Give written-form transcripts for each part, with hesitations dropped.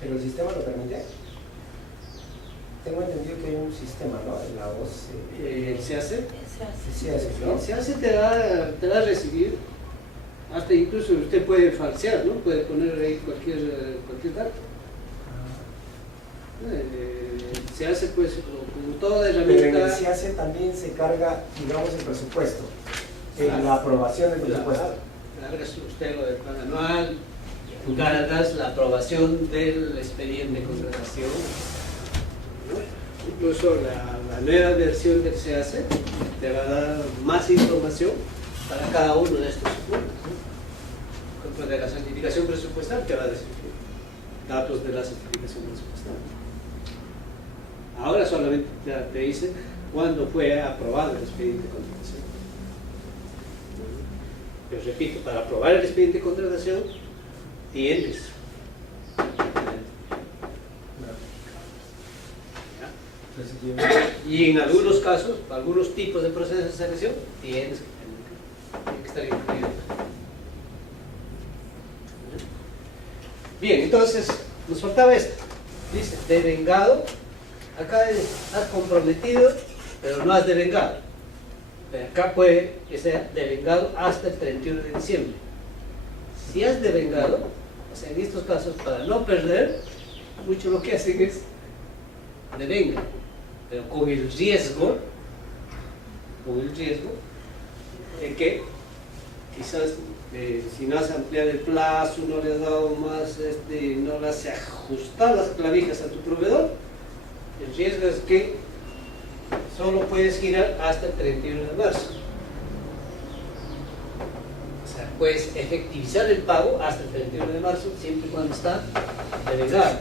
¿Pero el sistema lo permite? Tengo entendido que hay un sistema, ¿no? En la voz. ¿Se hace? Se hace, ¿no? Se hace, te va a recibir. Hasta incluso usted puede falsear, ¿no? Puede poner ahí cualquier dato. Se hace, pues, como toda herramienta. Pero en el se hace también se carga, digamos, el presupuesto. Claro. La aprobación del presupuesto. Cargas usted lo del plan anual, cargas la aprobación del expediente de contratación, ¿no? Incluso la nueva versión del SEACE te va a dar más información para cada uno de estos supuestos, ¿no? Por ejemplo, de la certificación presupuestal te va a decir datos de la certificación presupuestal. Ahora solamente te dice cuándo fue aprobado el expediente de contratación. Pero repito, para aprobar el expediente de contratación tienes. Y en algunos casos, algunos tipos de procesos de selección, tienes que estar incluido. Bien, entonces nos faltaba esto. Dice, devengado. Acá has comprometido, pero no has devengado. Pero acá puede que sea devengado hasta el 31 de diciembre. Si has devengado, o sea, en estos casos, para no perder, mucho lo que hacen es devenga, pero con el riesgo de que quizás si no has ampliado el plazo, no le has dado más, no le has ajustado las clavijas a tu proveedor, el riesgo es que solo puedes girar hasta el 31 de marzo. O sea, puedes efectivizar el pago hasta el 31 de marzo siempre y cuando está devengado.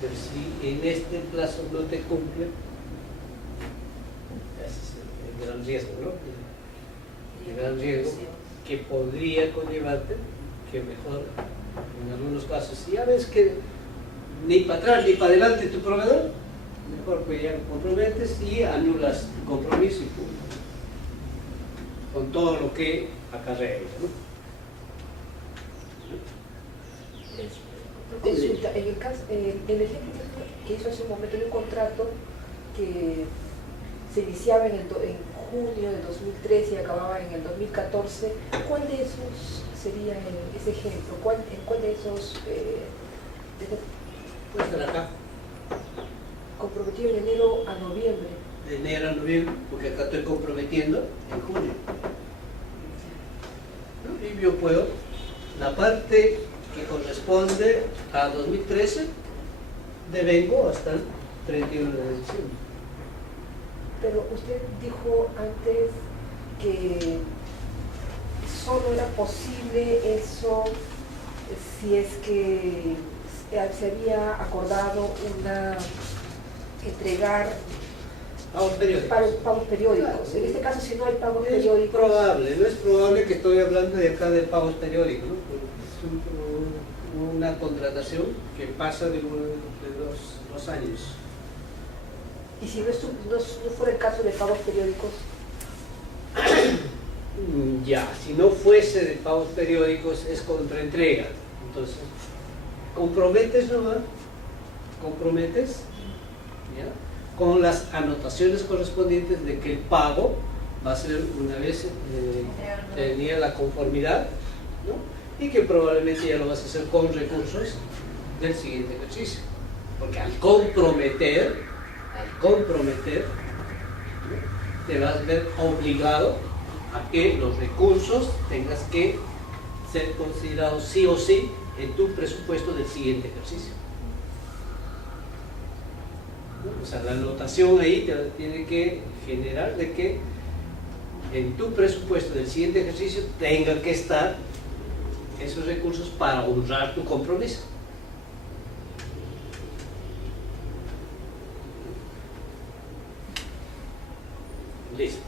Pero si en este plazo no te cumple, ese es el gran riesgo, ¿no? El gran riesgo que podría conllevarte que mejor, en algunos casos, si ya ves que ni para atrás ni para adelante tu proveedor, mejor pues ya lo comprometes y anulas tu compromiso y punto. Con todo lo que acarrea ello, ¿no? Consulta, en el caso, el ejemplo que hizo hace un momento de un contrato que se iniciaba en junio de 2013 y acababa en el 2014, ¿cuál de esos sería ese ejemplo? ¿En cuál de esos Puede estar acá, comprometido de enero a noviembre? de enero a noviembre, porque acá estoy comprometiendo en junio. ¿No? Y yo puedo, la parte que corresponde a 2013, devengo hasta el 31 de diciembre. Pero usted dijo antes que solo era posible eso si es que se había acordado entregar Pagos periódicos. pagos periódicos. Claro. En este caso, si no hay pagos Es periódicos. probable, no es probable que estoy hablando de acá de pagos periódicos, ¿no? Es una contratación que pasa de dos años. Y si no fuera el caso de pagos periódicos, Ya, si no fuese de pagos periódicos es contraentrega. Entonces, comprometes nomás, ¿ya? Con las anotaciones correspondientes de que el pago va a ser una vez tenía la conformidad, ¿no? Y que probablemente ya lo vas a hacer con recursos del siguiente ejercicio. Porque al comprometer, ¿no? Te vas a ver obligado a que los recursos tengas que ser considerados sí o sí en tu presupuesto del siguiente ejercicio. O sea, la anotación ahí te tiene que generar de que en tu presupuesto del siguiente ejercicio tengan que estar esos recursos para honrar tu compromiso. Listo.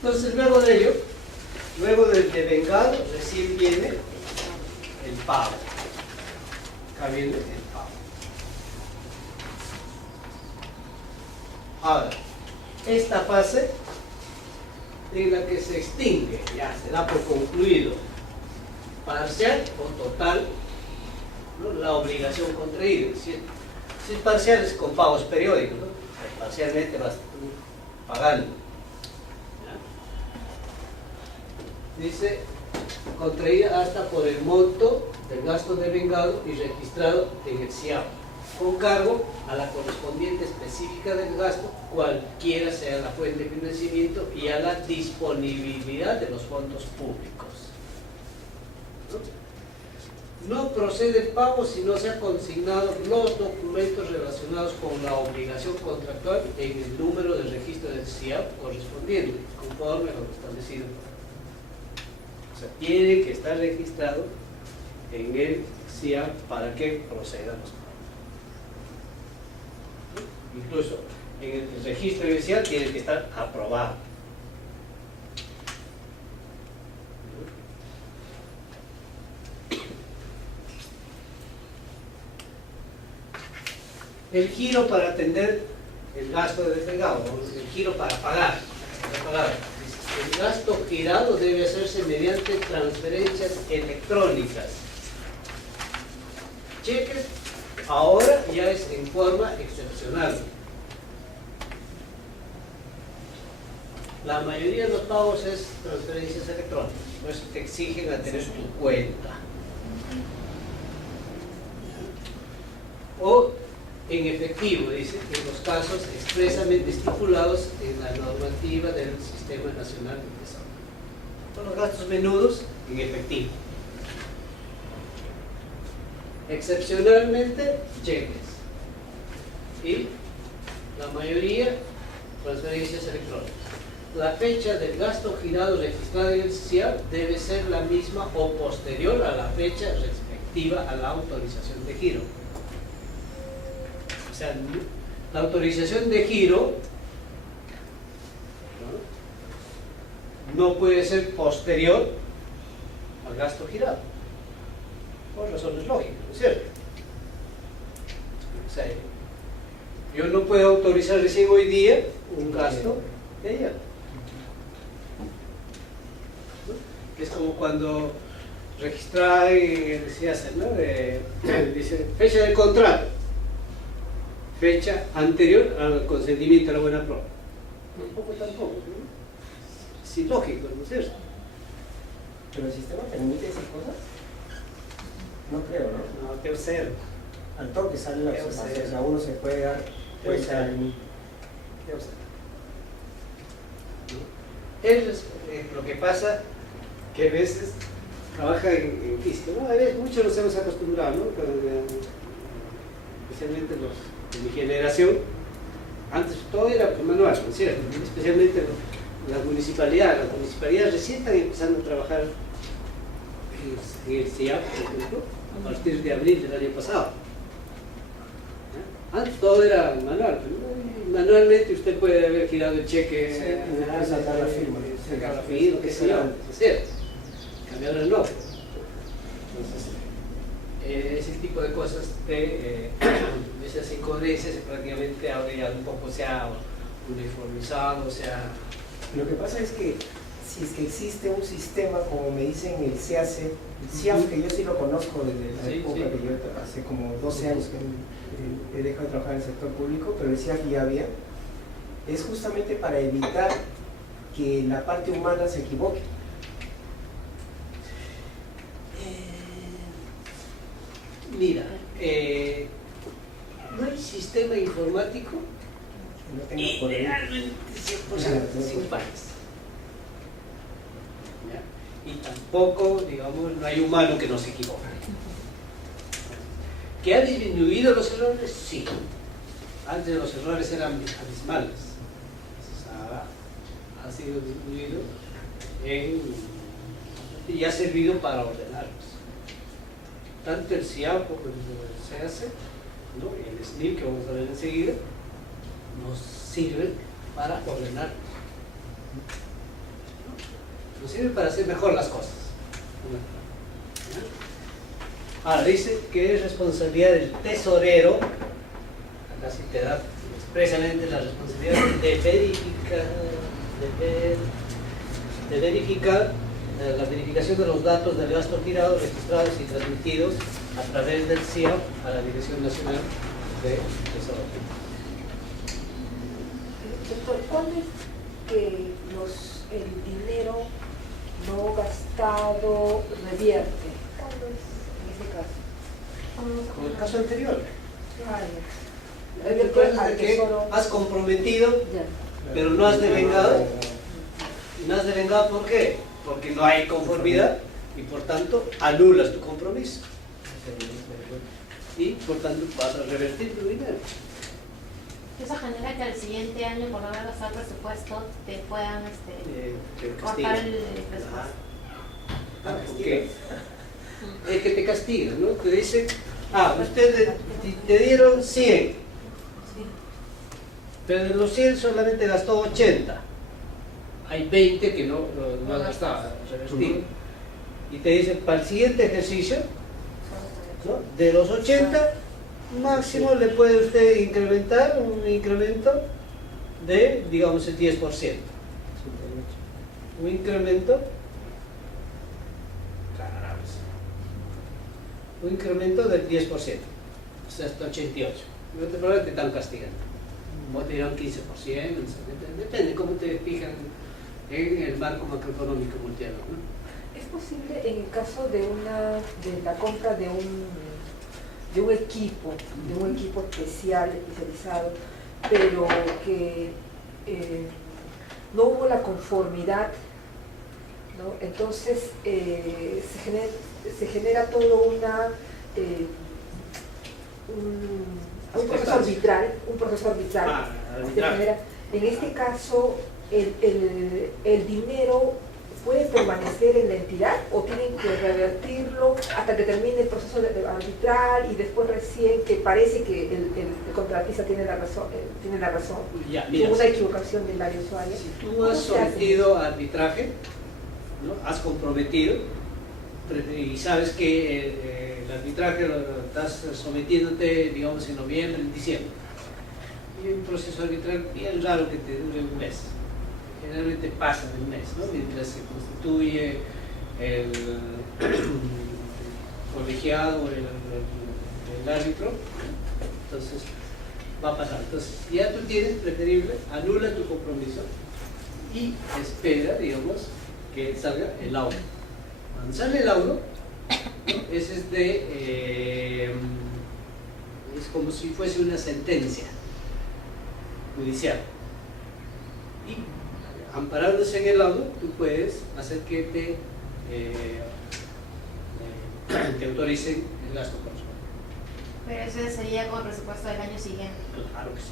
Entonces, luego de ello, luego del devengado, recién viene el pago. Acá viene el pago. Ahora, esta fase en la que se extingue, ya se da por concluido parcial o total, ¿no? La obligación contraída. Si es parcial es con pagos periódicos, ¿no? Parcialmente vas pagando. ¿Ya? Dice, contraída hasta por el monto del gasto devengado y registrado en el SIAP, con cargo a la correspondiente específica del gasto, cualquiera sea la fuente de financiamiento, y a la disponibilidad de los fondos públicos. No procede el pago si no se han consignado los documentos relacionados con la obligación contractual en el número de registro del SIAP correspondiente, conforme a lo establecido. O sea, tiene que estar registrado en el SIAP para que procedan los pagos. Incluso en el registro inicial tiene que estar aprobado. El giro para atender el gasto de devengado, el giro para pagar. El gasto girado debe hacerse mediante transferencias electrónicas. Cheques ahora ya es en forma excepcional. La mayoría de los pagos es transferencias electrónicas, por eso te exigen a tener tu cuenta. O en efectivo, dice, en los casos expresamente estipulados en la normativa del Sistema Nacional de Tesoro. Son los gastos menudos en efectivo. Excepcionalmente, cheques. Y la mayoría, transferencias electrónicas. La fecha del gasto girado registrado en el SIAP debe ser la misma o posterior a la fecha respectiva a la autorización de giro. O sea, la autorización de giro no puede ser posterior al gasto girado, por razones lógicas, ¿no es cierto? O sea, yo no puedo autorizar recién hoy día un gasto de ayer. ¿No? Es como cuando registrar y se hace, ¿no? Dice fecha del contrato, fecha anterior al consentimiento de la buena prueba. Tampoco, ¿no? Es ilógico, ¿no es cierto? ¿Pero el sistema permite esas cosas? No creo, ¿no? No, te observo. Al toque sale la observación, o sea, uno se puede dar cuenta ahí. Te observo. ¿No? Es lo que pasa que a veces trabaja en física, ¿no? A veces muchos nos hemos acostumbrado, ¿no? Especialmente los de mi generación, antes todo era manual, ¿no es cierto? Especialmente las municipalidades recién están empezando a trabajar en el SIAP, por ejemplo, a partir de abril del año pasado. Antes todo era manual, ¿no? Manualmente usted puede haber girado el cheque, sacar la firma, qué sé yo, ¿no es cierto? Cambiar el nombre. Entonces, ese tipo de cosas, de esas incoherencias, prácticamente ahora ya un poco se ha uniformizado, Lo que pasa es que si es que existe un sistema, como me dicen, el SIAF, que yo sí lo conozco desde la época que yo hace como 12 años que he dejado de trabajar en el sector público, pero el SIAF ya había, es justamente para evitar que la parte humana se equivoque. Mira, no hay sistema informático No tengo por ahí. idealmente 100% sin fallas. ¿Ya? Y tampoco, digamos, no hay humano que no se equivoque. ¿Que ha disminuido los errores? Sí. Antes los errores eran abismales. O sea, ha sido disminuido y ha servido para ordenarlos. Tanto el SIAP como el CAC, ¿no? Y el SNIP, que vamos a ver enseguida, nos sirven para ordenarlos. Nos sirven para hacer mejor las cosas. Ahora dice que es responsabilidad del tesorero, acá sí te da expresamente la responsabilidad de verificar la verificación de los datos del gasto girado registrados y transmitidos a través del CIAP a la Dirección Nacional de Tesoro. Doctor, ¿cuándo es que el dinero no gastado revierte? ¿Cuándo es en ese caso? Como el caso anterior. Ah, ya. El caso es de que has comprometido, Ya. pero no has devengado. ¿No has devengado por qué? Porque no hay conformidad y por tanto anulas tu compromiso. Y por tanto vas a revertir tu dinero. Eso genera que al siguiente año, por no haber gastado el presupuesto, te puedan Te cortar castigan. el presupuesto. Porque es que te castigan, ¿no? Te dicen, ustedes te dieron 100, pero de los 100 solamente gastó 80. Hay 20 que no has gastado, revertido. Y te dicen, para el siguiente ejercicio, ¿no? De los 80, máximo le puede usted incrementar un incremento de, digamos, el 10%. Un incremento, un incremento del 10%, o sea, hasta 88. No te problema, te están castigando. O te dirán 15%, depende cómo te fijan en el marco macroeconómico multianual, ¿no? ¿Es posible en el caso de la compra de un equipo especializado, pero que no hubo la conformidad, ¿no? Entonces se genera todo un proceso arbitral, se genera. En este caso, el dinero puede permanecer en la entidad o tienen que revertirlo hasta que termine el proceso arbitral y después recién que parece que el contratista tiene la razón, Ya, mira, hubo una equivocación del área usuaria. si tú has sometido a arbitraje, ¿no? Has comprometido y sabes que el arbitraje lo estás sometiéndote, digamos, en noviembre, en diciembre, y un proceso arbitral bien raro que te dure un mes. Generalmente pasa de un mes, ¿no? Mientras se constituye el colegiado, el árbitro, entonces va a pasar. Entonces, ya tú tienes, preferible, anula tu compromiso y espera, digamos, que salga el laudo. Cuando sale el laudo, ¿no? Ese es es como si fuese una sentencia judicial. Y amparándose en el laudo, tú puedes hacer que te autoricen el gasto correspondiente. Pero eso sería con el presupuesto del año siguiente, Claro que sí.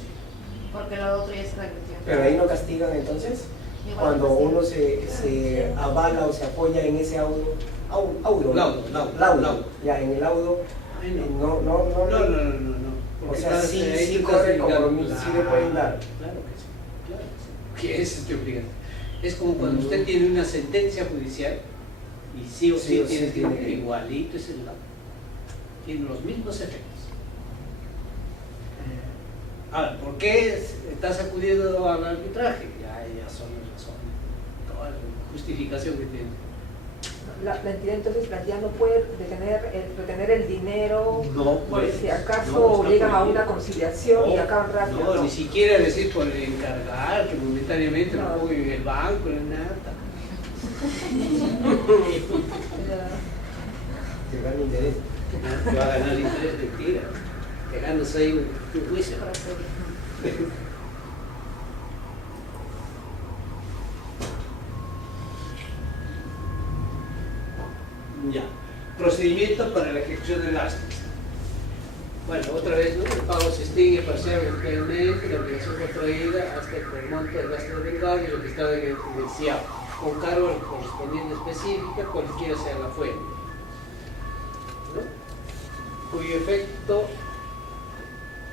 porque lo otro ya se revirtió. Pero ahí no castigan entonces, Igual cuando no uno se avala o se apoya en ese laudo, Laudo. Ya en el laudo, Ay, no. No. O Porque sea, estás, sí ahí tú corre estás compromiso, obligado. sí le pueden dar. Claro que sí. Que esa es tu obligación. Es como cuando usted tiene una sentencia judicial y sí o sí tiene que ir igualito es el laudo. Tiene los mismos efectos. Ahora, ¿por qué estás acudiendo al arbitraje? Ya son toda la justificación que tiene. La entidad entonces la entidad no puede retener el dinero No por puede. si acaso No, está llegan a prohibido. una conciliación y No, acaban rápido. No, ni siquiera decir por encargar que momentáneamente No. lo pongo en el banco, en nada. Te dan interés. Te va a ganar el interés, mentira. Te ganas ahí un juicio. Ya. Procedimiento para la ejecución de gastos. Bueno, otra vez, ¿no? El pago se extingue parcialmente, la obligación contraída hasta el monto del gasto devengado y registrado en el financiado, con cargo al correspondiente específica, cualquiera sea la fuente, ¿no?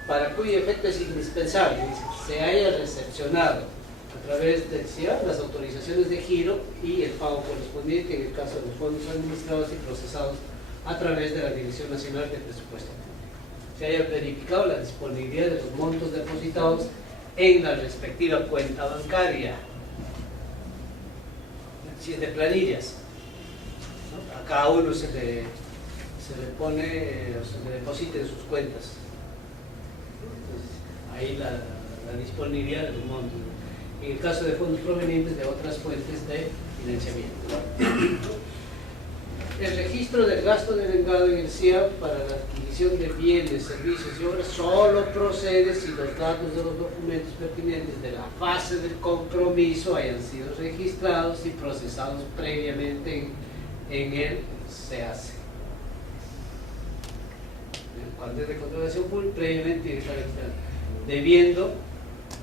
Para cuyo efecto es indispensable, dice, se haya recepcionado a través del CIAP las autorizaciones de giro y el pago correspondiente en el caso de los fondos administrados y procesados a través de la Dirección Nacional de Presupuesto Público. Se haya verificado la disponibilidad de los montos depositados en la respectiva cuenta bancaria, si es de planillas, ¿no? A cada uno se le pone, se le deposita en sus cuentas. Entonces, ahí la disponibilidad del monto. En el caso de fondos provenientes de otras fuentes de financiamiento. El registro del gasto devengado en el CIAP para la adquisición de bienes, servicios y obras solo procede si los datos de los documentos pertinentes de la fase del compromiso hayan sido registrados y procesados previamente en el CAC. Cuando es de contratación pública, previamente tiene que estar registrado. Debiendo,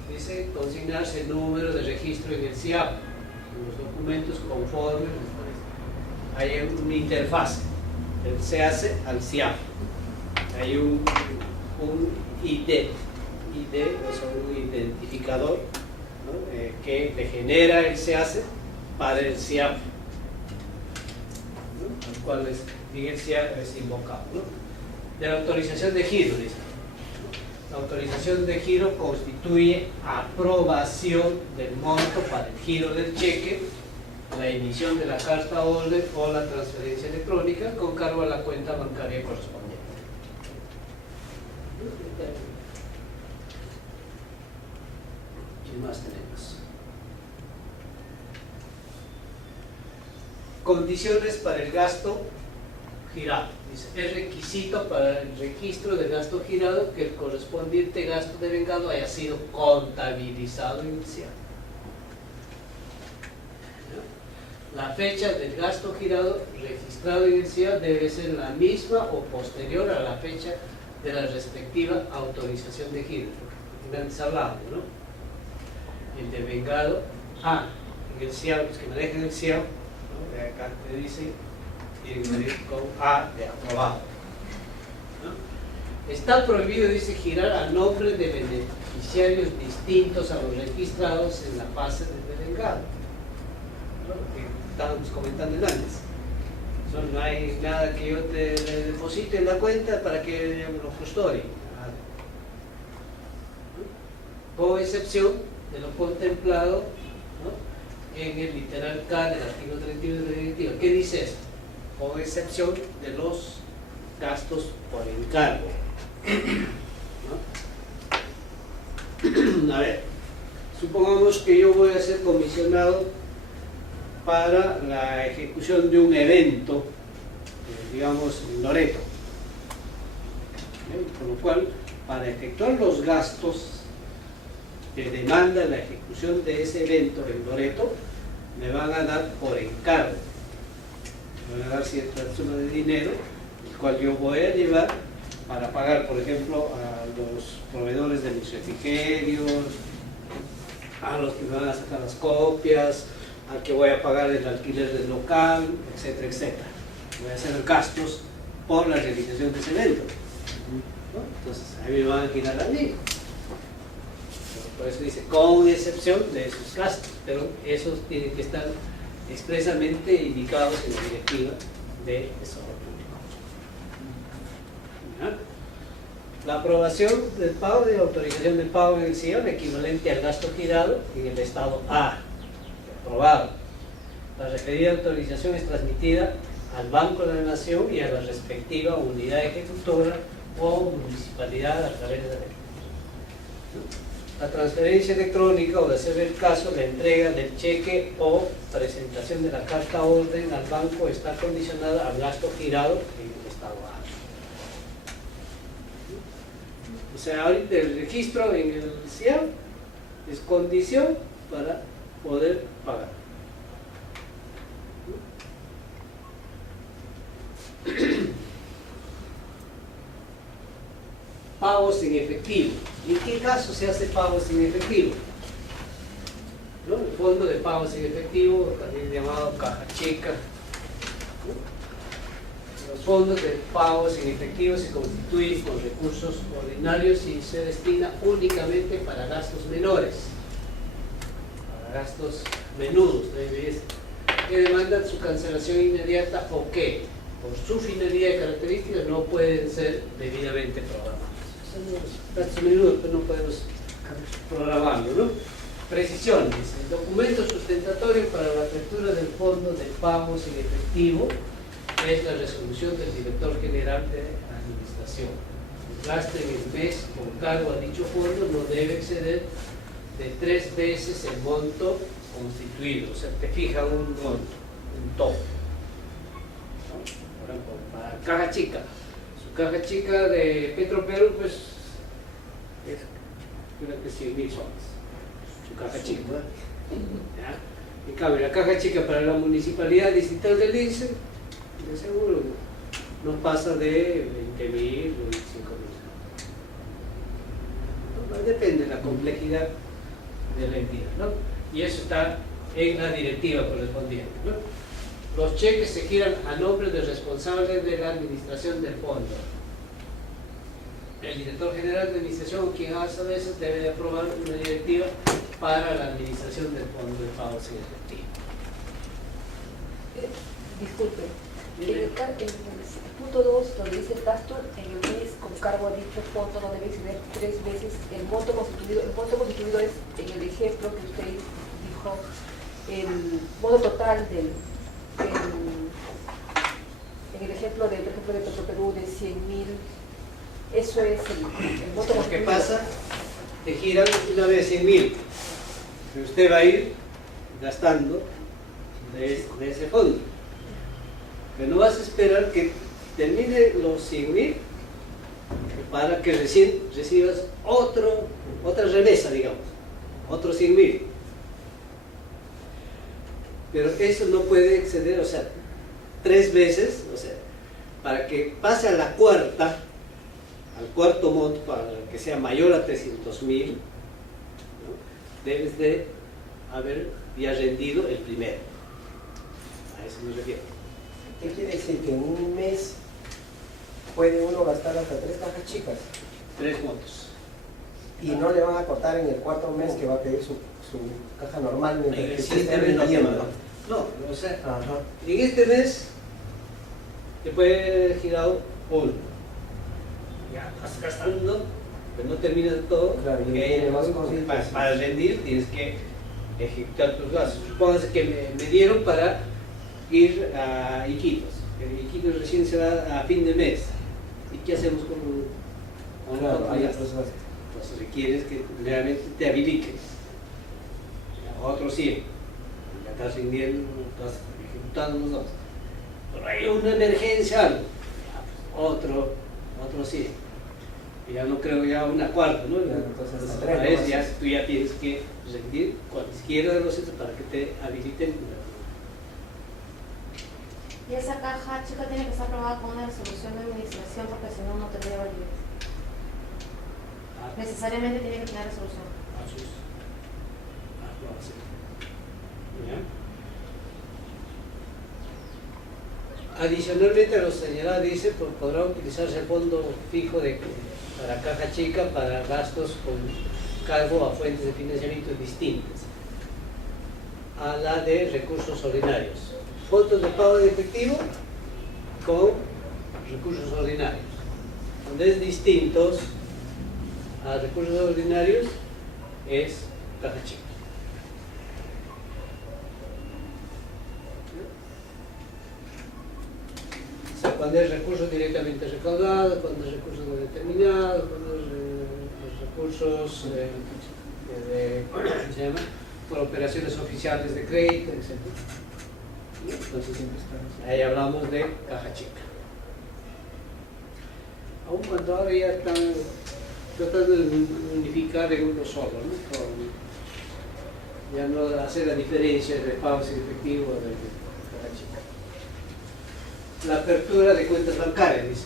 dice, consignarse el número de registro en el CIAP, los documentos conformes. Hay una interfase del CAC al CIAP. Hay un ID, o sea, un identificador, ¿no? Que le genera el CAC para el CIAP, ¿no? Al cual en el CIAP es invocado, ¿no? De la autorización de giro, dice. La autorización de giro constituye aprobación del monto para el giro del cheque, la emisión de la carta orden o la transferencia electrónica con cargo a la cuenta bancaria correspondiente. ¿Qué más tenemos? Condiciones para el gasto girado. Dice, es requisito para el registro del gasto girado que el correspondiente gasto devengado haya sido contabilizado inicial. La fecha del gasto girado registrado en el CIAP debe ser la misma o posterior a la fecha de la respectiva autorización de giro. Antes hablábamos, ¿no? El devengado en el CIAP, los que manejan el CIAP, ¿no? De acá te dice, tiene que salir con A de aprobado, ¿no? Está prohibido, dice, girar a nombre de beneficiarios distintos a los registrados en la fase del devengado, ¿no? Que estábamos comentando antes. No hay nada que yo te deposite en la cuenta para que yo me lo custodie, ¿no? Con excepción de lo contemplado, ¿no? En el literal K del artículo 31 de la directiva. ¿Qué dice esto? Con excepción de los gastos por encargo, ¿no? A ver, supongamos que yo voy a ser comisionado para la ejecución de un evento, digamos, en Loreto. Con lo cual, para efectuar los gastos que demanda la ejecución de ese evento en Loreto, me van a dar por encargo. Me van a dar cierta suma de dinero, el cual yo voy a llevar para pagar, por ejemplo, a los proveedores de mis refrigerios, a los que me van a sacar las copias, al que voy a pagar el alquiler del local, etcétera, etcétera. Voy a hacer gastos por la realización de ese evento, ¿no? Entonces, ahí me van a girar a mí. Por eso dice, con excepción de esos gastos, pero esos tienen que estar expresamente indicados en la directiva de desarrollo público. ¿Ya? La aprobación del pago de autorización del pago en el CIAP equivalente al gasto girado en el estado A. Aprobado. La referida autorización es transmitida al Banco de la Nación y a la respectiva unidad ejecutora o municipalidad a través de la transferencia electrónica o, de ser el caso, la entrega del cheque o presentación de la carta orden al banco está condicionada al gasto girado en el estado A. O sea, ahorita el registro en el CIAP es condición para poder pagar. Pagos en efectivo. ¿En qué caso se hace pagos en efectivo? ¿No? El fondo de pagos en efectivo, también llamado caja checa. ¿No? Los fondos de pagos en efectivo se constituyen con recursos ordinarios y se destina únicamente para gastos menores, para gastos menudos, que demandan su cancelación inmediata o que, por su finalidad y características, no pueden ser debidamente programados. Gastos menudos, pero no podemos programarlo, ¿no? Precisión, dice, el documento sustentatorio para la apertura del fondo de pagos en efectivo es la resolución del director general de administración. El gasto en el mes con cargo a dicho fondo no debe exceder de 3 veces el monto constituido. O sea, te fija un monto, un tope. ¿No? Por ejemplo, para caja chica, su caja chica de Petroperú, pues es creo que 100.000 soles. Su caja chica. ¿Ya? En cambio, la caja chica para la municipalidad distrital del INSE, de seguro no pasa de 20.000 o 25.000. Depende de la complejidad de la entidad, ¿no? Y eso está en la directiva correspondiente, ¿no? Los cheques se giran a nombre del responsable de la administración del fondo. El director general de administración, quien hace de eso, debe de aprobar una directiva para la administración del fondo de pagos en efectivo. Disculpe, en el punto 2, donde dice el gasto en el mes con cargo a dicho fondo no debe exceder 3 veces el monto constituido. El monto constituido es, en el ejemplo que usted dijo, el monto total en el ejemplo de, por ejemplo, de Petroperú de 100.000. Eso es el monto constituido. Lo que pasa, te giran una vez 100.000, pero usted va a ir gastando de ese fondo. Pero no vas a esperar que termine los 100.000 para que recién recibas otra remesa, digamos, otros 100.000. Pero eso no puede exceder, o sea, 3 veces, o sea, para que pase a la cuarta, al cuarto monto, para que sea mayor a 300.000, ¿no? Debes de haber ya rendido el primero. A eso me refiero. ¿Qué quiere decir? Que en un mes puede uno gastar hasta 3 cajas chicas 3 montos. y no le van a cortar en el cuarto mes que va a pedir su caja normal mientras En que el esté siguiente mes no te vendiendo. va a dar. No, o sea, Ajá. en este mes te puede haber girado 1. Ya estás gastando, pero no terminas de todo. Claro, y viene más cositas. Para rendir tienes que ejecutar tus gastos. Supóngase que me dieron para ir a Iquitos. El Iquitos recién se da a fin de mes. ¿Y qué hacemos con Claro, hay gastos? otros gastos. Entonces requieres que realmente te habiliten. Otros 100. Ya estás rindiendo, estás ejecutando los dos. Pero hay una emergencia, algo. Otro 100. Y ya no creo ya una cuarta, ¿no? Claro, entonces, hasta Otra tres, vez ¿no? ya tú ya tienes que rendir cualquiera de los hechos para que te habiliten. Y esa caja chica tiene que estar aprobada con una resolución de administración porque si no, no tendría validez. Necesariamente tiene que tener resolución. Así es. Aprobación. ¿Ya? Adicionalmente a lo señalado dice, podrá utilizarse el fondo fijo para caja chica para gastos con cargo a fuentes de financiamiento distintas a la de recursos ordinarios. Fondos de pago de efectivo con recursos ordinarios. Donde es distintos a recursos ordinarios es caja chica. O sea, cuando es recursos directamente recaudados, cuando es recursos no determinados, cuando es los recursos ¿cómo se llama? Por operaciones oficiales de crédito, etc. Entonces ahí hablamos de caja chica. Aun cuando ahora ya están tratando de unificar en uno solo, ¿no? Ya no hacer la diferencia entre pagos en efectivo o de caja chica. La apertura de cuentas bancarias, dice.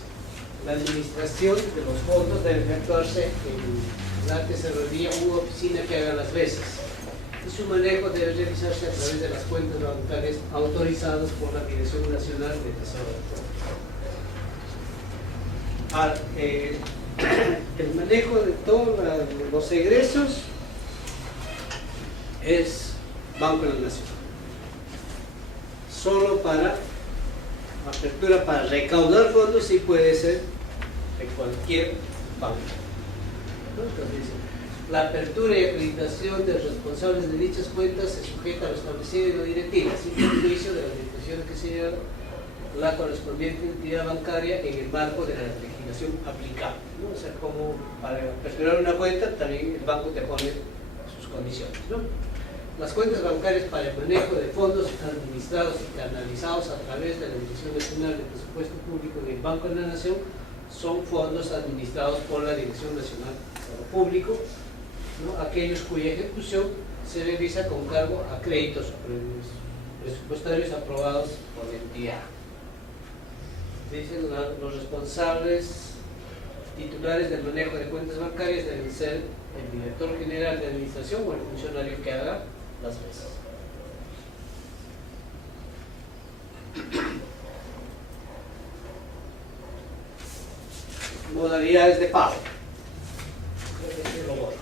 La administración de los fondos debe efectuarse en la tesorería u oficina que haga las veces. Y su manejo debe realizarse a través de las cuentas bancarias autorizadas por la Dirección Nacional de Tesoro. El manejo de todos los egresos es Banco de la Nación. Solo para apertura para recaudar fondos sí puede ser de cualquier banco. Entonces dice, la apertura y acreditación de los responsables de dichas cuentas se sujeta a lo establecido en la directiva, sin perjuicio de las disposiciones que se llevan la correspondiente entidad bancaria en el marco de la legislación aplicable, ¿no? O sea, como para aperturar una cuenta, también el banco te pone sus condiciones, ¿no? Las cuentas bancarias para el manejo de fondos administrados y canalizados a través de la Dirección Nacional de Presupuesto Público en el Banco de la Nación son fondos administrados por la Dirección Nacional de lo Público, ¿no? Aquellos cuya ejecución se realiza con cargo a créditos presupuestarios aprobados por la entidad. Dicen los responsables titulares del manejo de cuentas bancarias deben ser el director general de administración o el funcionario que haga las veces. Modalidades de pago. Lo borro.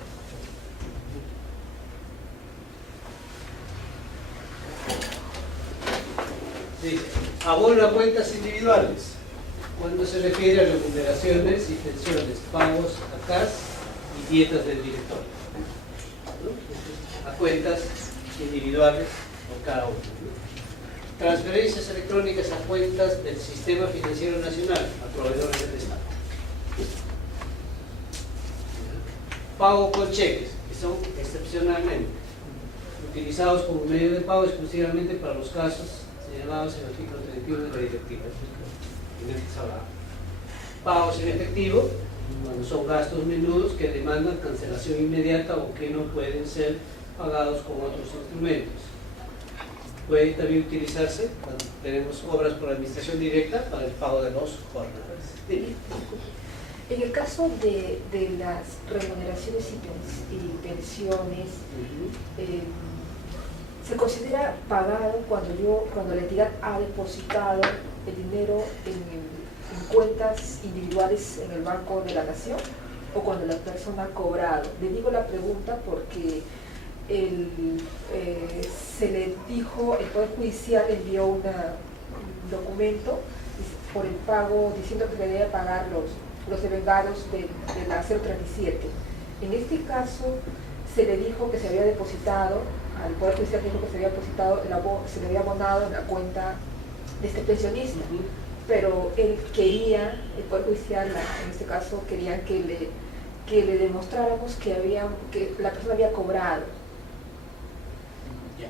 Dice, abono a cuentas individuales cuando se refiere a remuneraciones y pensiones, pagos a CAS y dietas del director, ¿no? A cuentas individuales por cada uno, ¿no? Transferencias electrónicas a cuentas del Sistema Financiero Nacional, a proveedores del Estado. Pago con cheques, que son excepcionalmente utilizados como medio de pago exclusivamente para los casos señalados en el artículo 31 de la directiva. Pagos en efectivo, cuando son gastos menudos que demandan cancelación inmediata o que no pueden ser pagados con otros instrumentos. Puede también utilizarse cuando tenemos obras por administración directa para el pago de los jornales. En el caso de las remuneraciones y pensiones, se considera pagado cuando la entidad ha depositado el dinero en cuentas individuales en el Banco de la Nación o cuando la persona ha cobrado. Le digo la pregunta porque se le dijo, el Poder Judicial envió un documento por el pago, diciendo que debía pagar los devengados de la 037. En este caso se le dijo que se había depositado, al Poder Judicial dijo que se había depositado, se le había abonado en la cuenta de este pensionista, pero él quería, el Poder Judicial en este caso querían que le demostráramos que la persona había cobrado. Ya.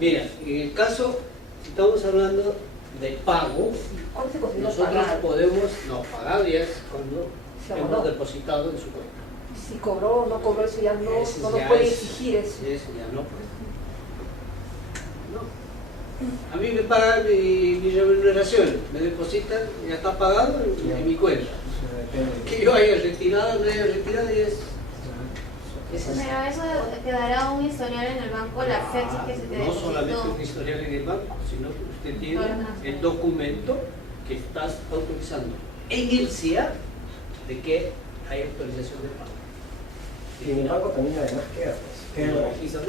Mira, en el caso, si estamos hablando de pago, ¿Cuándo se considera nosotros pagado? podemos, no, pagar ya es cuando Se hemos abonó. depositado en su cuenta. Si cobró o no cobró, eso ya no Ese nos ya puede es- exigir eso. Eso ya no, pues. No. A mí me pagan mi remuneración, me depositan, ya está pagado en mi cuenta. Que yo haya retirado, no haya retirado, y es. Ese es- Pero eso quedará un historial en el banco la fecha que se te no depositó. solamente un historial en el banco, sino que usted tiene el documento que estás autorizando en el CIA de que hay autorización de pago. Y en el banco también además queda, pues, queda el registro.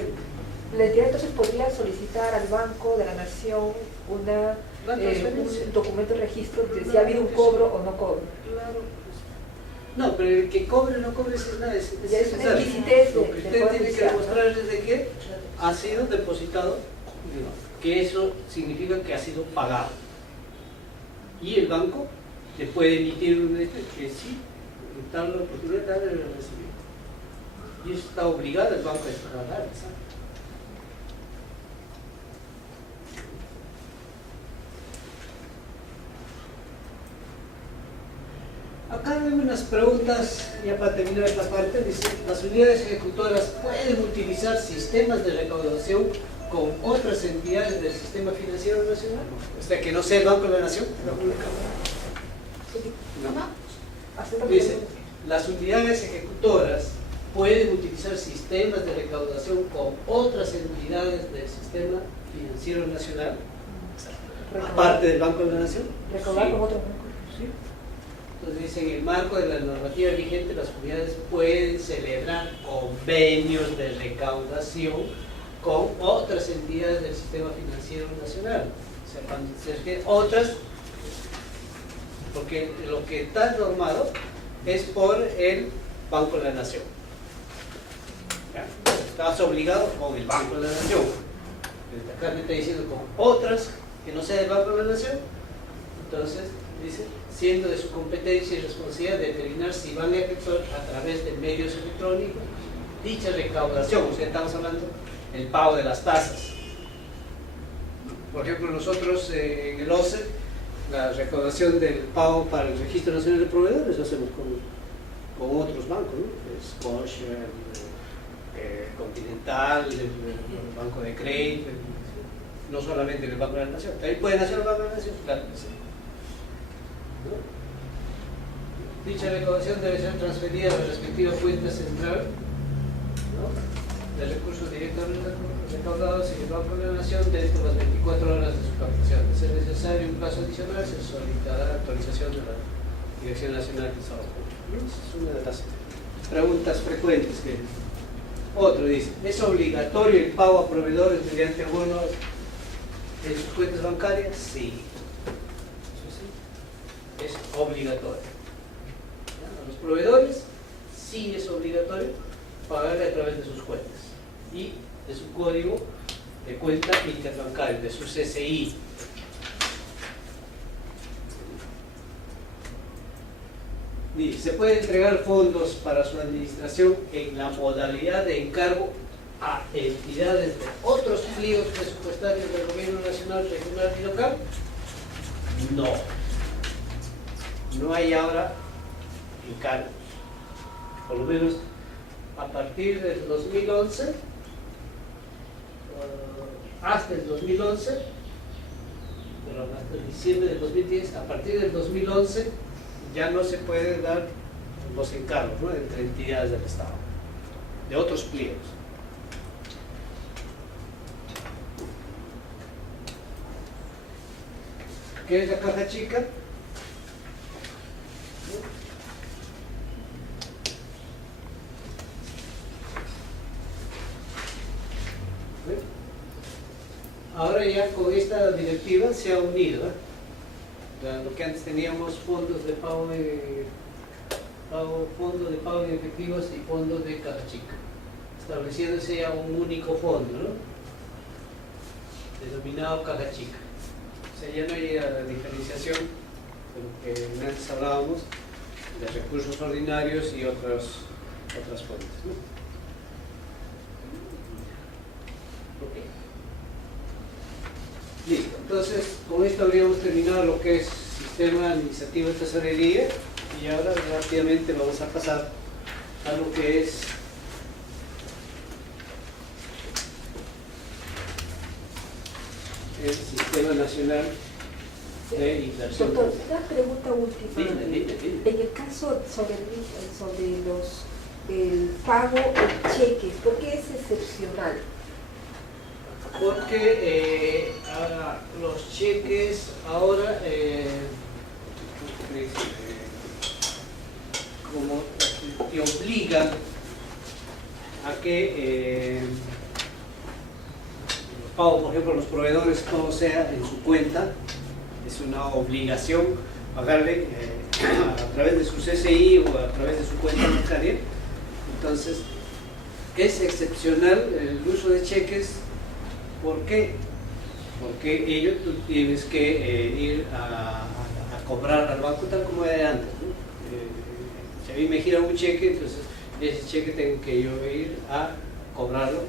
La entidad entonces podría solicitar al Banco de la Nación La transferencia. un documento de registro de si ha habido un cobro o no cobro. Claro. No, pero el que cobre o no cobre es nada, es Ya es una necesario. exquisitez Lo de- que de usted poder tiene que judicial, ¿no? demostrar es de que ha sido depositado, que eso significa que ha sido pagado. Y el banco le puede emitir un que sí, tal la oportunidad de recibir. Y eso está obligado el banco a pagar. Acá hay unas preguntas, ya para terminar esta parte, dice, las unidades ejecutoras pueden utilizar sistemas de recaudación con otras entidades del Sistema Financiero Nacional, o sea, que no sea el Banco de la Nación. Haciendo Dice, las unidades ejecutoras pueden utilizar sistemas de recaudación con otras entidades del Sistema Financiero Nacional, aparte del Banco de la Nación. recaudar Sí. con otros bancos. Sí. Entonces dice, en el marco de la normativa vigente, las unidades pueden celebrar convenios de recaudación con otras entidades del Sistema Financiero Nacional. O sea, cuando se refiere a otras, porque lo que está normado es por el Banco de la Nación. ¿Ya? Estás obligado con el Banco de la Nación. Acá me está diciendo con otras que no sea del Banco de la Nación, Entonces, dice, siendo de su competencia y responsabilidad determinar si van a efectuar a través de medios electrónicos dicha recaudación, o sea, estamos hablando del pago de las tasas. Por ejemplo, nosotros en el OCE, la recaudación del pago para el Registro Nacional de Proveedores lo hacemos con otros bancos, ¿no? Scotia, Continental, el Banco de Crédito, no solamente el Banco de la Nación. ¿También pueden hacer el Banco de la Nación? Claro que sí. ¿No? Dicha recaudación debe ser transferida a la respectiva cuenta central, ¿no?, de recursos directamente recaudados en el Banco de la Nación dentro de las 24 horas de su captación. De ser necesario un plazo adicional, se solicitará la autorización de la Dirección Nacional de Tesoro Público. Esa es una de las preguntas frecuentes que otro dice: ¿es obligatorio el pago a proveedores mediante abonos en sus cuentas bancarias? Sí. Eso sí, es obligatorio. ¿Ya? A los proveedores sí es obligatorio pagarle a través de sus cuentas y de su código de cuenta interbancaria, de su CCI. Se puede entregar fondos para su administración en la modalidad de encargo a entidades de otros pliegos presupuestarios del gobierno nacional, regional y local. No. No hay ahora encargos. Por lo menos a partir del 2011, hasta el 2011, perdón, hasta diciembre del 2010, a partir del 2011 ya no se pueden dar los encargos, ¿no?, entre entidades del Estado, de otros pliegos. ¿Qué es la caja chica? Ahora ya con esta directiva se ha unido, ¿eh? Lo que antes teníamos fondos de pago fondo de pago en efectivos y fondos de caja chica, estableciéndose ya un único fondo, ¿no?, denominado caja chica. O sea, ya no hay la diferenciación de lo que antes hablábamos de recursos ordinarios y otras fuentes, ¿no? Okay. Listo, entonces con esto habríamos terminado lo que es sistema administrativo de tesorería y ahora rápidamente vamos a pasar a lo que es el Sistema Nacional de Inversión. Doctor, una pregunta última. Dime. En el caso sobre el pago en cheques, ¿por qué es excepcional? Porque los cheques ahora, como te obligan a que los pagos, por ejemplo, los proveedores, todo sea en su cuenta, es una obligación pagarle a través de su CCI o a través de su cuenta bancaria. Entonces, es excepcional el uso de cheques. ¿Por qué? Porque tú tienes que ir a cobrar al banco tal como era antes, ¿no? Si a mí me gira un cheque, entonces ese cheque tengo que yo ir a cobrarlo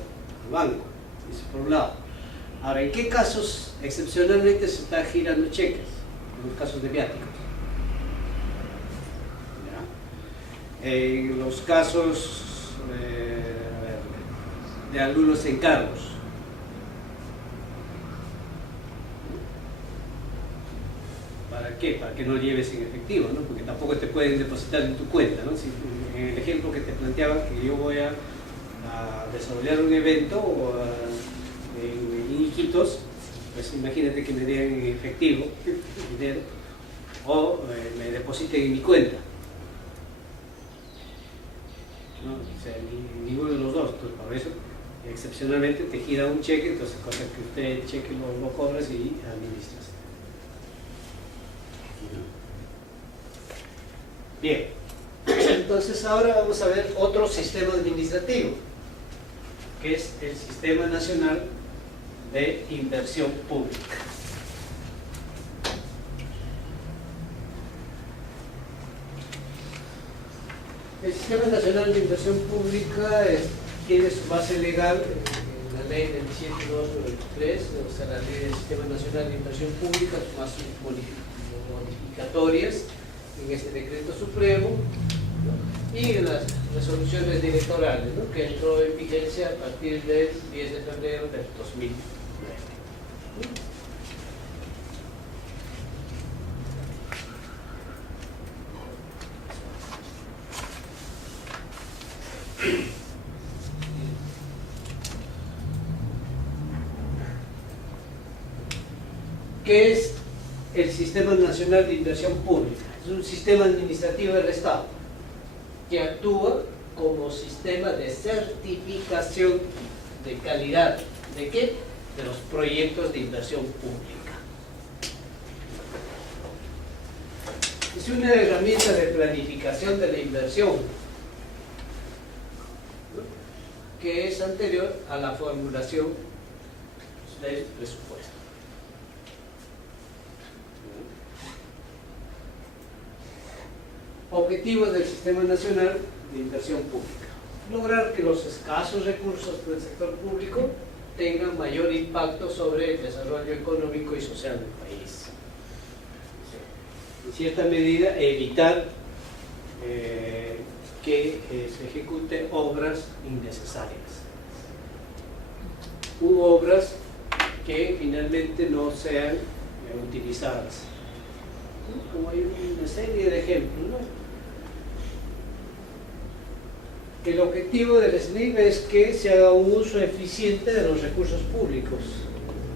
al banco. Eso por un lado. Ahora, ¿en qué casos excepcionalmente se está girando cheques? En los casos de viáticos. ¿Ya? En los casos de algunos encargos. ¿Para qué? Para que no lleves en efectivo, ¿no? Porque tampoco te pueden depositar en tu cuenta, ¿no? Si, en el ejemplo que te planteaba, que yo voy a desarrollar un evento o en Iquitos, pues imagínate que me den en efectivo dinero o me depositen en mi cuenta, ¿no? O sea, ninguno de los dos. Entonces, por eso excepcionalmente te gira un cheque, entonces cosa que usted el cheque lo cobras y administras. Bien, entonces ahora vamos a ver otro sistema administrativo, que es el Sistema Nacional de Inversión Pública. El Sistema Nacional de Inversión Pública tiene su base legal en la ley del 17.2/93, o sea, la ley del Sistema Nacional de Inversión Pública, más sus modificatorias en este decreto supremo, ¿no? Y en las resoluciones directorales, ¿no? Que entró en vigencia a partir del 10 de febrero del 2009. ¿Qué es el Sistema Nacional de Inversión Pública? Es un sistema administrativo del Estado que actúa como sistema de certificación de calidad. ¿De qué? De los proyectos de inversión pública. Es una herramienta de planificación de la inversión, ¿no? Que es anterior a la formulación del presupuesto. Objetivos del Sistema Nacional de Inversión Pública: lograr que los escasos recursos del sector público tengan mayor impacto sobre el desarrollo económico y social del país. En cierta medida, evitar que se ejecuten obras innecesarias u obras que finalmente no sean utilizadas. Como hay una serie de ejemplos, ¿no? El objetivo del SNIP es que se haga un uso eficiente de los recursos públicos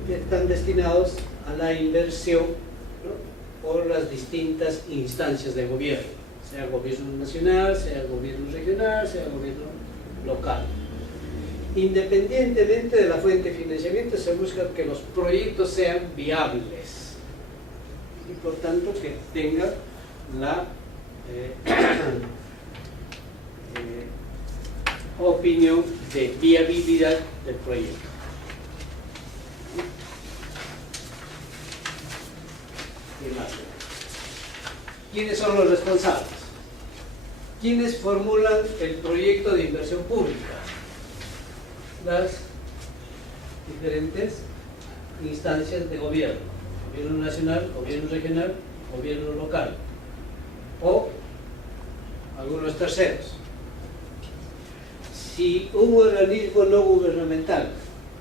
que están destinados a la inversión, ¿no? Por las distintas instancias de gobierno, sea el gobierno nacional, sea el gobierno regional, sea el gobierno local. Independientemente de la fuente de financiamiento, se busca que los proyectos sean viables y por tanto que tenga la opinión de viabilidad del proyecto. ¿Quiénes son los responsables? ¿Quiénes formulan el proyecto de inversión pública? Las diferentes instancias de gobierno: gobierno nacional, gobierno regional, gobierno local o algunos terceros. Si un organismo no gubernamental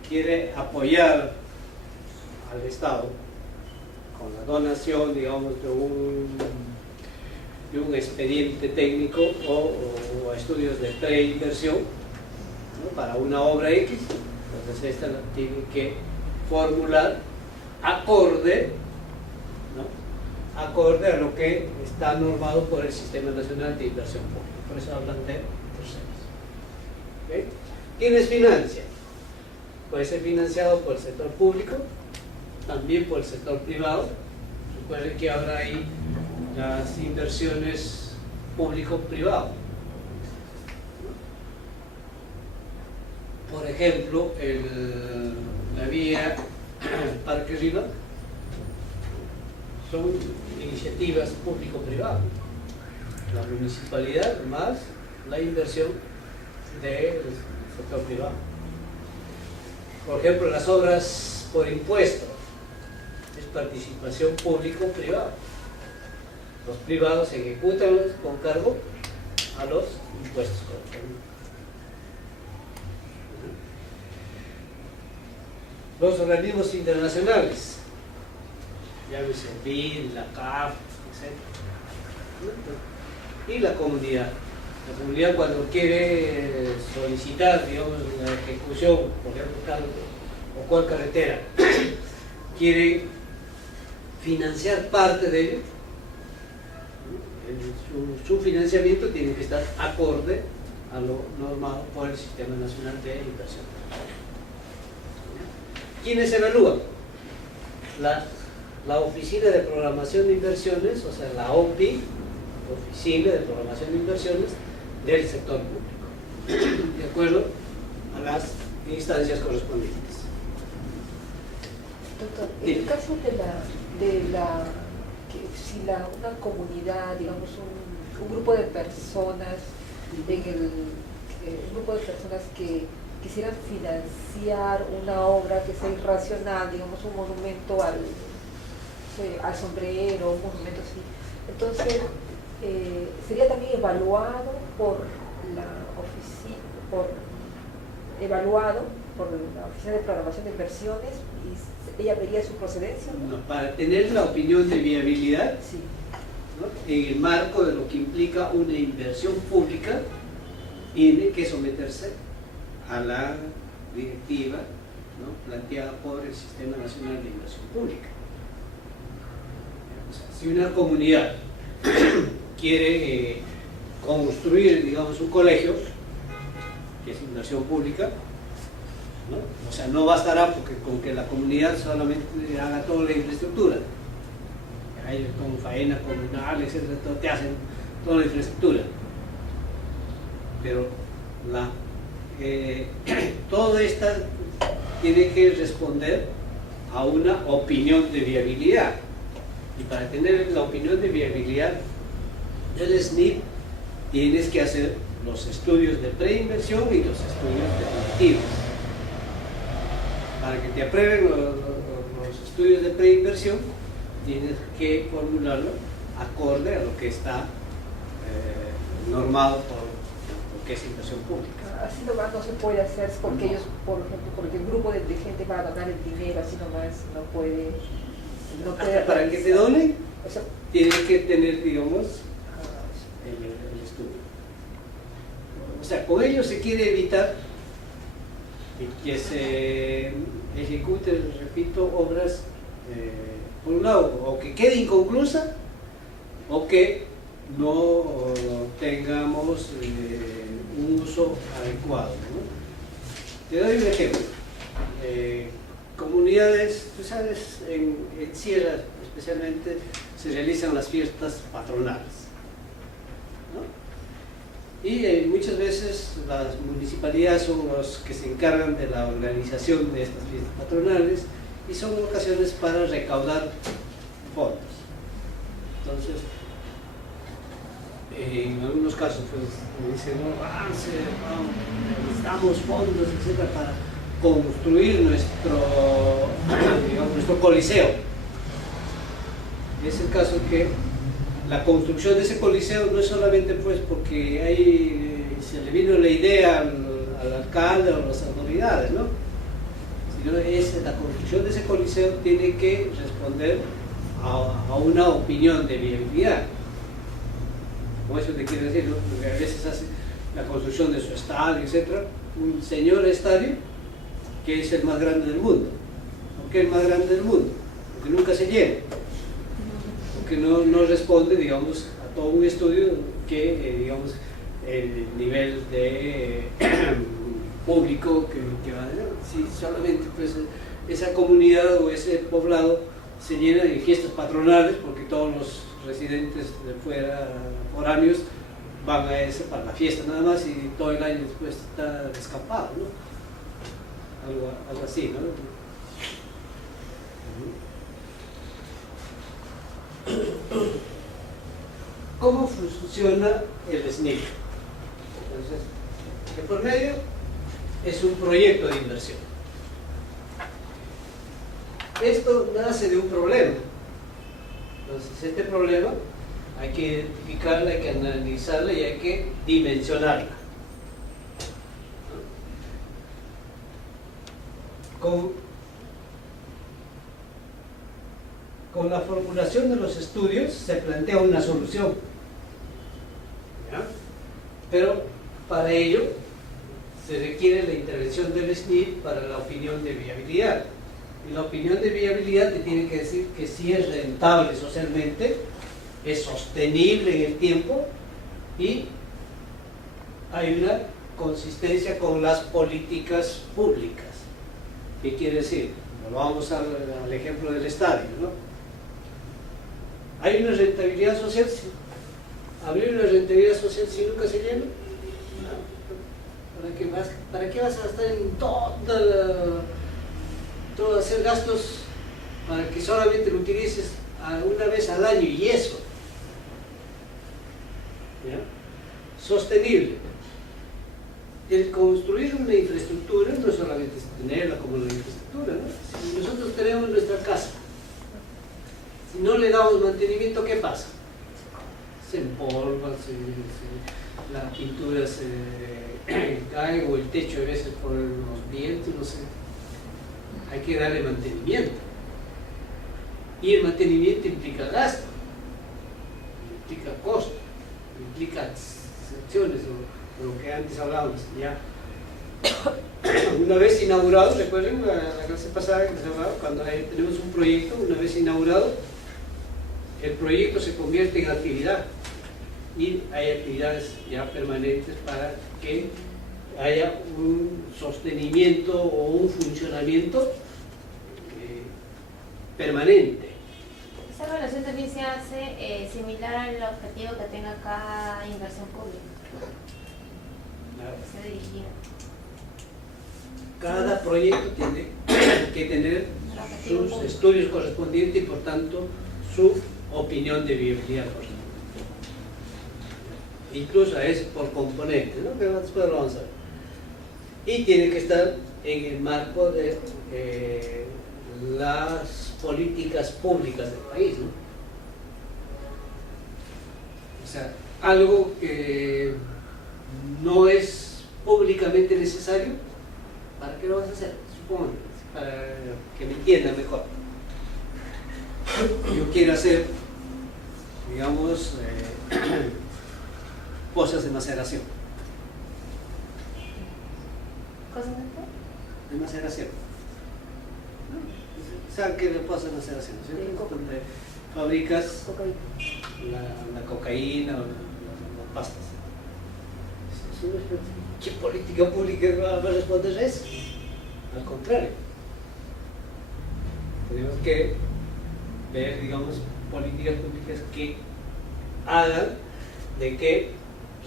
quiere apoyar al Estado con la donación, digamos, de un expediente técnico o estudios de preinversión, ¿no? Para una obra X, entonces esta tiene que formular acorde, ¿no? Acorde a lo que está normado por el Sistema Nacional de Inversión Pública. Por eso hablan de terceros. ¿Okay? ¿Quiénes financian? Puede ser financiado por el sector público, también por el sector privado. Recuerden que ahora hay las inversiones público-privado. Por ejemplo, la vía Parque Riva son iniciativas público-privadas. La municipalidad más la inversión del sector privado. Por ejemplo, las obras por impuesto es participación público-privada. Los privados ejecutan con cargo a los impuestos correspondientes. Los organismos internacionales, llámese el BID, la CAF, etc. Y la comunidad. La comunidad, cuando quiere solicitar, digamos, la ejecución, por ejemplo, tal o cual carretera, quiere financiar parte de ello, su financiamiento tiene que estar acorde a lo normado por el Sistema Nacional de Inversión. ¿Quiénes evalúan? La Oficina de Programación de Inversiones, o sea, la OPI, Oficina de Programación de Inversiones del sector público, de acuerdo a las instancias correspondientes. Doctor, en el caso si una comunidad, digamos un grupo de personas en el grupo de personas que quisieran financiar una obra que sea irracional, digamos un monumento al sombrero, un monumento así. Entonces, sería también evaluado por la Oficina de Programación de Inversiones y ella vería su procedencia, ¿no? No, para tener la opinión de viabilidad, Sí. ¿no? En el marco de lo que implica una inversión pública, tiene que someterse a la directiva, ¿no? Planteada por el Sistema Nacional de Inversión Pública. O sea, si una comunidad quiere construir, digamos, un colegio, que es inversión pública, ¿no? O sea, no bastará porque con que la comunidad solamente haga toda la infraestructura. Ellos con faena comunal, etcétera, te hacen toda la infraestructura. Pero todo esto tiene que responder a una opinión de viabilidad. Y para tener la opinión de viabilidad del SNIP, tienes que hacer los estudios de preinversión y los estudios definitivos. Para que te aprueben los estudios de preinversión, tienes que formularlo acorde a lo que está normado por lo que es inversión pública. Así nomás no se puede hacer porque ellos, por ejemplo, porque el grupo de gente va a donar el dinero, así nomás no puede Para que te donen, o sea, tienes que tener, digamos, el estudio. O sea, con ello se quiere evitar que se ejecuten, repito, obras, por un lado, o que quede inconclusa, o que no tengamos un uso adecuado, ¿no? Te doy un ejemplo. Comunidades, tú sabes, en Sierra especialmente se realizan las fiestas patronales, ¿no? Y muchas veces las municipalidades son los que se encargan de la organización de estas fiestas patronales y son ocasiones para recaudar fondos. Entonces, en algunos casos pues me dicen, no, necesitamos fondos, etcétera, para construir nuestro coliseo. Es el caso que la construcción de ese coliseo no es solamente pues porque ahí se le vino la idea al alcalde o a las autoridades, ¿no? Sino la construcción de ese coliseo tiene que responder a una opinión de viabilidad. Como eso te quiero decir, ¿no? Porque a veces hace la construcción de su estadio, etcétera, un señor estadio que es el más grande del mundo. ¿Por qué el más grande del mundo? Porque nunca se llena, porque no responde, digamos, a todo un estudio que, digamos, el nivel de público que va a tener. Si solamente pues, esa comunidad o ese poblado se llena en fiestas patronales, porque todos los residentes de fuera, foráneos, van a ese para la fiesta nada más y todo el año después está descampado, ¿no? Algo así, ¿no? ¿Cómo funciona el SNIP? Entonces, el por medio es un proyecto de inversión. Esto nace de un problema. Entonces, este problema hay que identificarlo, hay que analizarlo y hay que dimensionarlo. Con la formulación de los estudios se plantea una solución, ¿ya? Pero para ello se requiere la intervención del SNIP para la opinión de viabilidad. Y la opinión de viabilidad te tiene que decir que si es rentable socialmente, es sostenible en el tiempo y hay una consistencia con las políticas públicas. ¿Qué quiere decir? Volvamos al ejemplo del estadio, ¿no? ¿Hay una rentabilidad social? ¿Habría una rentabilidad social si nunca se llena? No. ¿Para qué vas a gastar en todo hacer gastos para que solamente lo utilices una vez al año y eso? ¿Ya? sostenible. El construir una infraestructura no es solamente tenerla como una infraestructura, ¿no? Si nosotros tenemos nuestra casa, si no le damos mantenimiento, ¿qué pasa? Se empolva, la pintura se cae, o el techo a veces por los vientos, no sé. Hay que darle mantenimiento. Y el mantenimiento implica gasto, implica costo, implica sanciones, o lo que antes hablábamos. Ya. Una vez inaugurado, recuerden la clase pasada que les hablaba, cuando tenemos un proyecto, una vez inaugurado, el proyecto se convierte en actividad y hay actividades ya permanentes para que haya un sostenimiento o un funcionamiento permanente. Esa evaluación también se hace similar al objetivo que tenga cada inversión pública. Se dirigía. Cada proyecto tiene que tener sus estudios correspondientes y por tanto su opinión de viabilidad correspondiente. Incluso es por componentes, ¿no? Que después lo vamos a ver. Y tiene que estar en el marco de las políticas públicas del país, ¿no? O sea, algo que no es públicamente necesario, ¿para qué lo vas a hacer? Supongo, para que me entiendan mejor. Yo quiero hacer, digamos, pozas de maceración. ¿Cosas de qué? De maceración. ¿Saben qué es la poza de maceración? Donde fabricas la cocaína o las pastas. ¿Qué política pública va a responder a eso? Al contrario. Tenemos que ver, digamos, políticas públicas que hagan de que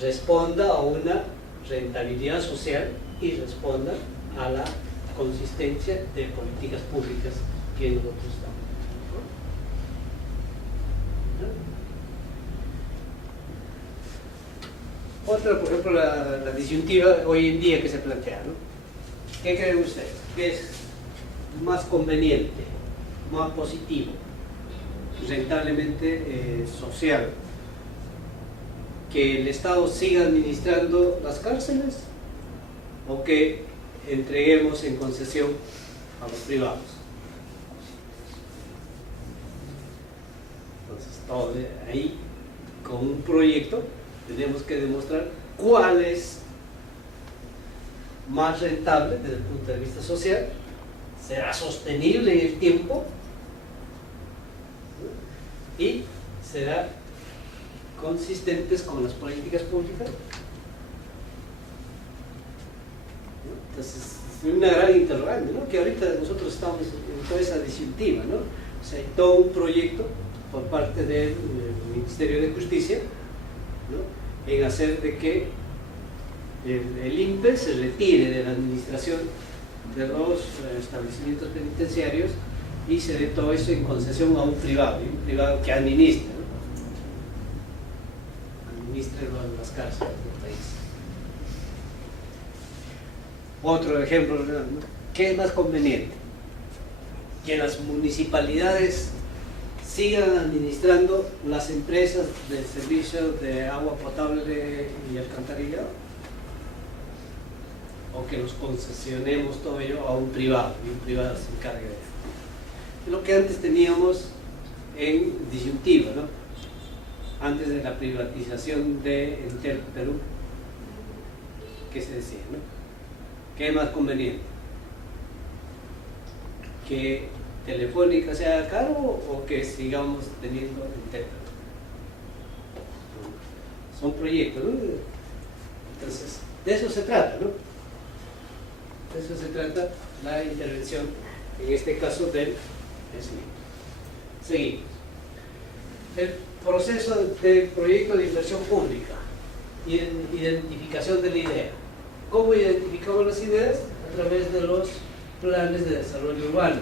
responda a una rentabilidad social y responda a la consistencia de políticas públicas que nosotros estamos. Otra, por ejemplo, la disyuntiva hoy en día que se plantea, ¿no? ¿Qué creen ustedes? ¿Qué es más conveniente, más positivo, rentablemente social? ¿Que el Estado siga administrando las cárceles o que entreguemos en concesión a los privados? Entonces, todo ahí, con un proyecto, tenemos que demostrar cuál es más rentable desde el punto de vista social, será sostenible en el tiempo y será consistentes con las políticas públicas. Entonces, es una gran interrogante, ¿no? Que ahorita nosotros estamos en toda esa disyuntiva, ¿no? O sea, hay todo un proyecto por parte del Ministerio de Justicia, ¿no? En hacer de que el INPE se retire de la administración de los establecimientos penitenciarios y se dé todo eso en concesión a un privado, y un privado que administre, ¿no? Administre las cárceles del país. Otro ejemplo, ¿no? ¿Qué es más conveniente? Que las municipalidades sigan administrando las empresas de servicios de agua potable y alcantarillado, o que los concesionemos todo ello a un privado y un privado se encargue de eso. Es lo que antes teníamos en disyuntiva, ¿no? Antes de la privatización de Entel Perú, ¿qué se decía, no? ¿Qué es más conveniente? ¿Que Telefónica sea caro o que sigamos teniendo Entel Perú? Son proyectos, ¿no? Entonces, de eso se trata, ¿no? De eso se trata la intervención, en este caso del SMI. Seguimos. El proceso del proyecto de inversión pública, identificación de la idea. ¿Cómo identificamos las ideas? A través de los planes de desarrollo urbano,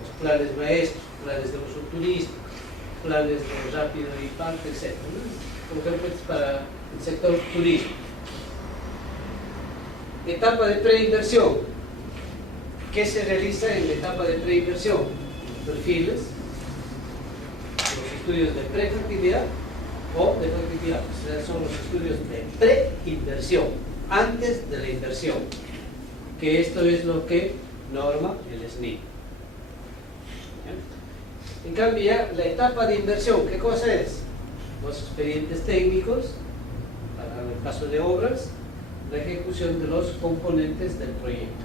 los planes maestros, planes de uso turístico, planes de rápido impacto, etc. Por ejemplo, para el sector turismo. Etapa de preinversión. ¿Qué se realiza en la etapa de preinversión? Perfiles, los estudios de prefactibilidad o de factibilidad. O sea, son los estudios de preinversión, antes de la inversión, que esto es lo que norma el SNI. En cambio, ya la etapa de inversión, ¿qué cosa es? Los expedientes técnicos, para el caso de obras, la ejecución de los componentes del proyecto.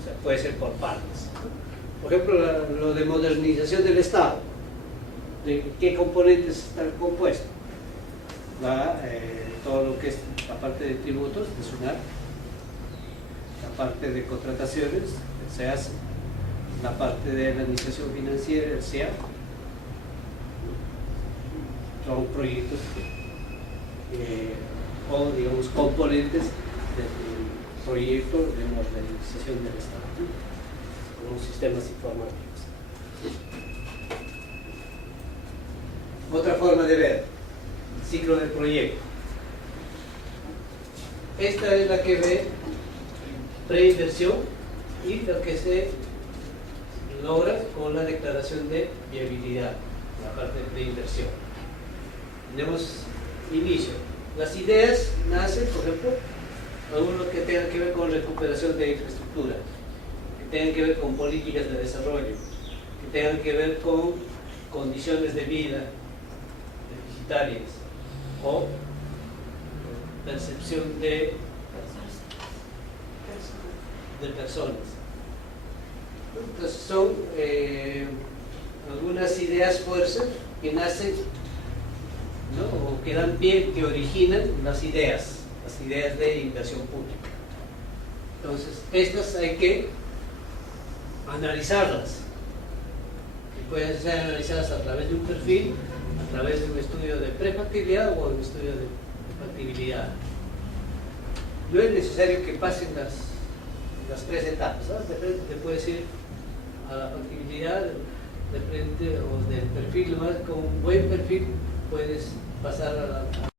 O sea, puede ser por partes. Por ejemplo, lo de modernización del Estado. ¿De qué componentes están compuestos? Todo lo que es la parte de tributos, de SUNAT, la parte de contrataciones, el SEAS, la parte de la administración financiera, el SEA. Son proyectos o, digamos, componentes del proyecto de modernización del Estado, con los sistemas informáticos. Otra forma de ver el ciclo del proyecto. Esta es la que ve preinversión y lo que se logra con la declaración de viabilidad, la parte de preinversión. Tenemos inicio. Las ideas nacen, por ejemplo, algunos que tengan que ver con recuperación de infraestructura, que tengan que ver con políticas de desarrollo, que tengan que ver con condiciones de vida deficitarias o percepción de personas. Entonces son algunas ideas fuerzas que nacen, ¿no? O que dan pie, que originan las ideas de inversión pública. Entonces, estas hay que analizarlas, que pueden ser analizadas a través de un perfil, a través de un estudio de prefactibilidad o un estudio de factibilidad. No es necesario que pasen las tres etapas, ¿no? De frente te puedes ir a la factibilidad, de frente o del perfil, más con un buen perfil puedes pasar a